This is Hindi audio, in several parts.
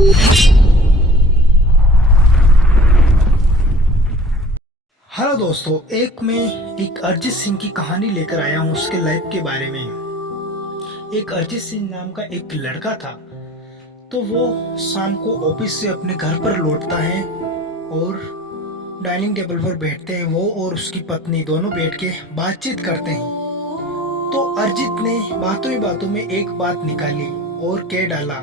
हेलो दोस्तों, मैं एक अरिजीत सिंह की कहानी लेकर आया हूँ उसके लाइफ के बारे में। एक अरिजीत सिंह नाम का एक लड़का था। तो वो शाम को ऑफिस से अपने घर पर लौटता है और डाइनिंग टेबल पर बैठते हैं। वो और उसकी पत्नी दोनों बैठ के बातचीत करते हैं। तो अरिजीत ने बातों ही बातों में एक बात निकाली और कह डाला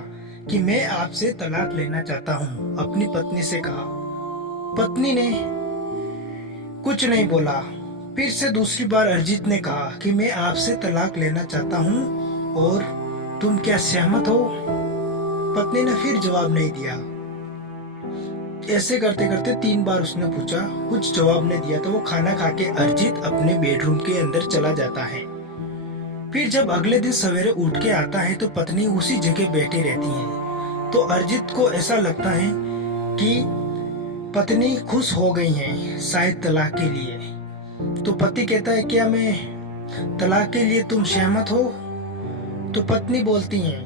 कि मैं आपसे तलाक लेना चाहता हूँ। अपनी पत्नी से कहा। पत्नी ने कुछ नहीं बोला। फिर से दूसरी बार अरिजीत ने कहा कि मैं आपसे तलाक लेना चाहता हूँ और तुम क्या सहमत हो? पत्नी ने फिर जवाब नहीं दिया। ऐसे करते करते 3 बार उसने पूछा, कुछ जवाब नहीं दिया। तो वो खाना खा के अरिजीत अपने बेडरूम के अंदर चला जाता है। फिर जब अगले दिन सवेरे उठ के आता है तो पत्नी उसी जगह बैठी रहती है। तो अरिजीत को ऐसा लगता है कि पत्नी खुश हो गई है शायद तलाक के लिए। तो पति कहता है, क्या मैं तलाक के लिए तुम सहमत हो? तो पत्नी बोलती है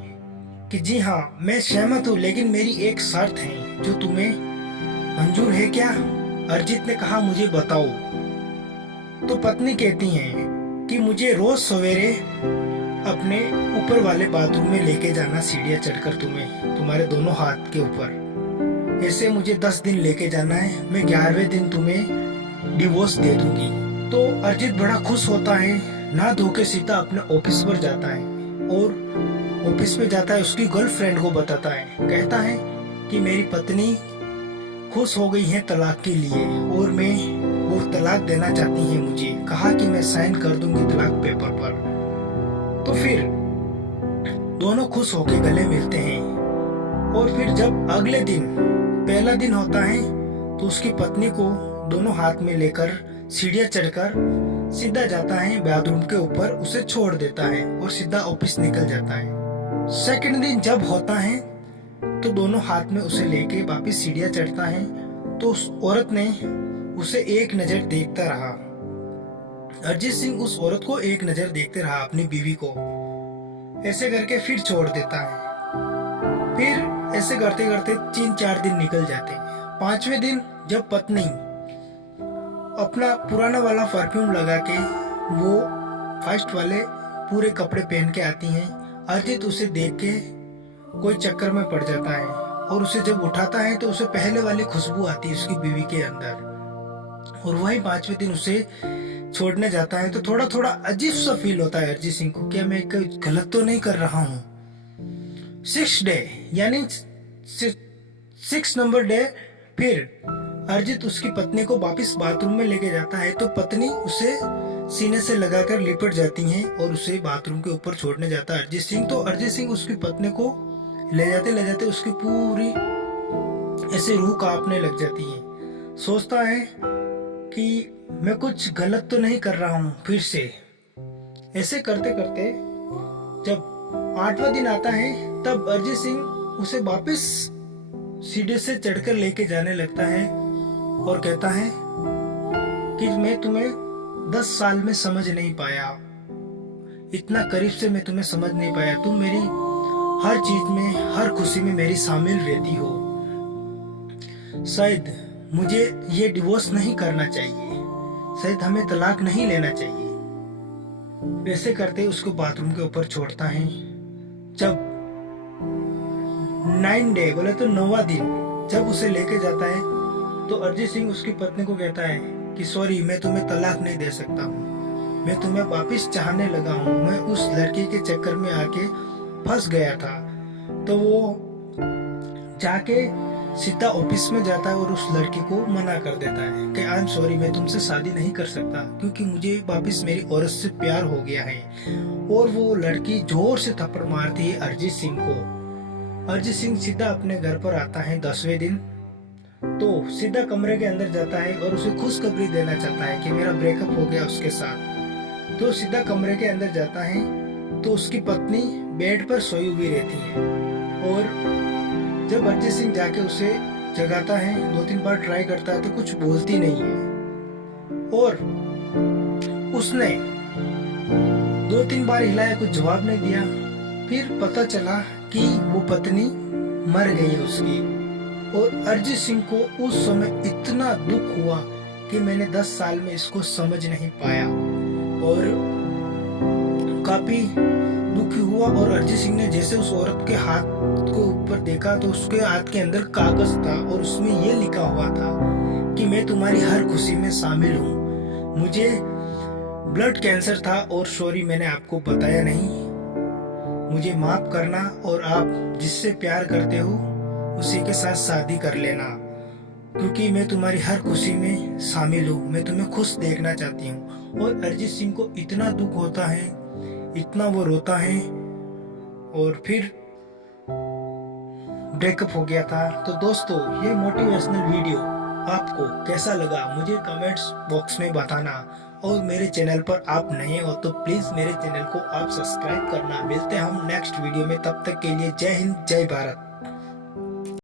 कि जी हाँ, मैं सहमत हूँ, लेकिन मेरी एक शर्त है जो तुम्हें मंजूर है क्या? अरिजीत ने कहा, मुझे बताओ। तो पत्नी कहती है कि मुझे रोज सवेरे अपने ऊपर वाले बाथरूम में लेके जाना, सीढ़ियाँ चढ़कर तुम्हें, तुम्हारे दोनों हाथ के ऊपर। ऐसे मुझे 10 दिन लेके जाना है। मैं 11वें दिन तुम्हें डिवोर्स दे दूंगी। तो अरिजीत बड़ा खुश होता है, नहा धो के सीधा अपने ऑफिस पर जाता है और ऑफिस पे जाता है, उसकी गर्लफ्रेंड को बताता है। कहता है कि मेरी पत्नी खुश हो गई है तलाक के लिए और वो तलाक देना चाहती है मुझे। कहा कि मैं साइन कर दूंगी तलाक पेपर पर। तो फिर दोनों खुश होके गले मिलते हैं। और फिर जब अगले दिन पहला दिन होता है तो उसकी पत्नी को दोनों हाथ में लेकर सीढ़ियां चढ़कर सीधा जाता है बाथरूम के ऊपर, उसे छोड़ देता है और सीधा ऑफिस निकल जाता है। सेकंड दिन जब होता है तो दोनों हाथ में उसे लेके वापिस सीढ़ियां चढ़ता है। तो उस औरत ने उसे एक नजर देखता रहा। अरिजीत सिंह उस औरत को एक नजर देखते रहा, अपनी बीवी को। ऐसे करके फिर छोड़ देता है। फिर ऐसे करते करते 3-4 दिन निकल जाते हैं। 5वें दिन जब पत्नी अपना पुराना वाला परफ्यूम लगा के वो फर्स्ट वाले पूरे कपड़े पहन के आती हैं, अरिजीत उसे देख के कोई चक्कर में पड़ जाता है और उसे जब उठाता है तो उसे पहले वाली खुशबू आती है उसकी बीवी के अंदर। और वही 5वें दिन उसे छोड़ने जाता है तो थोड़ा थोड़ा अजीब सा फील होता है अरिजीत सिंह को, क्या मैं गलत तो नहीं कर रहा हूँ। 6th डे यानी 6 नंबर डे फिर अरिजीत उसकी पत्नी को वापस बाथरूम में लेके जाता है। तो पत्नी उसे सीने से लगाकर लिपट जाती है और उसे बाथरूम के ऊपर छोड़ने जाता है अरिजीत सिंह। तो अरिजीत सिंह उसकी पत्नी को ले जाते उसकी पूरी ऐसे रूह कांपने लग जाती है। सोचता है कि मैं कुछ गलत तो नहीं कर रहा हूँ। फिर से ऐसे करते करते जब 8वां दिन आता है तब अरिजीत सिंह उसे वापस सीढ़ी से चढ़कर लेके जाने लगता है और कहता है कि मैं तुम्हें 10 साल में समझ नहीं पाया, इतना करीब से मैं तुम्हें समझ नहीं पाया। तुम मेरी हर चीज में, हर खुशी में मेरी शामिल रहती हो। शायद मुझे ये डिवोर्स नहीं करना चाहिए, शायद हमें तलाक नहीं लेना चाहिए। वैसे करते उसको बाथरूम के ऊपर छोड़ता है। जब 9 डे बोले तो 9वां दिन जब उसे लेके जाता है तो अरिजीत सिंह उसकी पत्नी को कहता है कि सॉरी, मैं तुम्हें तलाक नहीं दे सकता हूँ, मैं तुम्हें वापस चाहने लगा हूँ, मैं उस लड़की के चक्कर में आके फंस गया था। तो वो जाके सीधा ऑफिस में जाता है और उस लड़की को मना कर देता है कि आई एम सॉरी, मैं तुमसे शादी नहीं कर सकता क्योंकि मुझे वापस मेरी औरत से प्यार हो गया है। और वो लड़की जोर से थप्पड़ मारती है अरिजीत सिंह को। अरिजीत सिंह सीधा अपने घर पर आता है 10वें दिन। तो सीधा कमरे के अंदर जाता है और उसे खुशखबरी देना चाहता है कि मेरा ब्रेकअप हो गया उसके साथ। तो सीधा कमरे के अंदर जाता है तो उसकी पत्नी बेड पर सोई हुई रहती है। और जब अरिजीत सिंह जाके उसे जगाता है, 2-3 बार ट्राई करता है तो कुछ बोलती नहीं है। और उसने 2-3 बार हिलाया, कुछ जवाब नहीं दिया। फिर पता चला कि वो पत्नी मर गई उसकी। और अरिजीत सिंह को उस समय इतना दुख हुआ कि मैंने 10 साल में इसको समझ नहीं पाया, और काफी दुखी हुआ। और अरिजीत सिंह ने जैसे उस औरत के हाथ को ऊपर देखा तो उसके हाथ के अंदर कागज था और उसमें ये लिखा हुआ था कि मैं तुम्हारी हर खुशी में शामिल हूँ। मुझे ब्लड कैंसर था और सॉरी मैंने आपको बताया नहीं, मुझे माफ करना और आप जिससे प्यार करते हो उसी के साथ शादी कर लेना, क्योंकि मैं तुम्हारी हर खुशी में शामिल हूँ, मैं तुम्हें खुश देखना चाहती हूँ। और अरिजीत सिंह को इतना दुख होता है, इतना वो रोता है, और फिर ब्रेकअप हो गया था। तो दोस्तों ये मोटिवेशनल वीडियो आपको कैसा लगा मुझे कमेंट्स बॉक्स में बताना, और मेरे चैनल पर आप नए हो तो प्लीज मेरे चैनल को आप सब्सक्राइब करना। मिलते हैं हम नेक्स्ट वीडियो में, तब तक के लिए जय हिंद जय भारत।